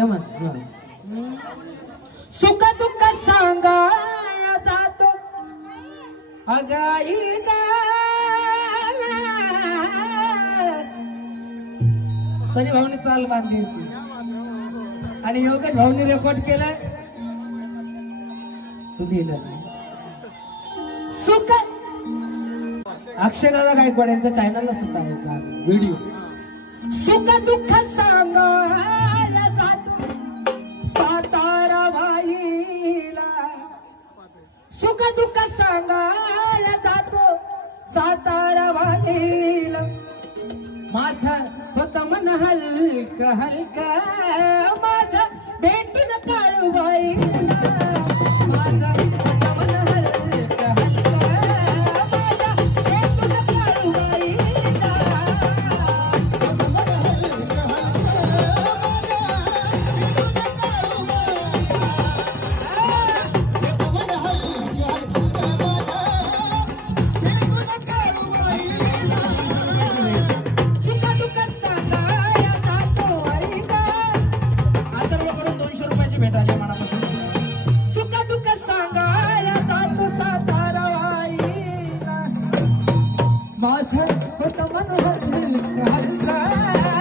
यमन सुख दुःख सांगाया जातो अगाई सनी भाऊनी चाल बांधली होती आणि योगेश भाऊनी रेकॉर्ड केलाय तू लिहिलं सुख अक्षराला गायकवाड यांच्या चॅनलला सुद्धा आहे का व्हिडिओ सुख दुःख सांगायला जातो सातारा बाईला सुख दुःख सांगायला जातो सातारा बाईला माझं होत मन हलक हलक माझं भेटून काळूबाईला माझं होत मन हलक हलक माझं भेटून काळूबाईला भेटायला मनापासून सुख दुःख सांगायला जातो सातारा बाईला माझं होतं मन हलक हलक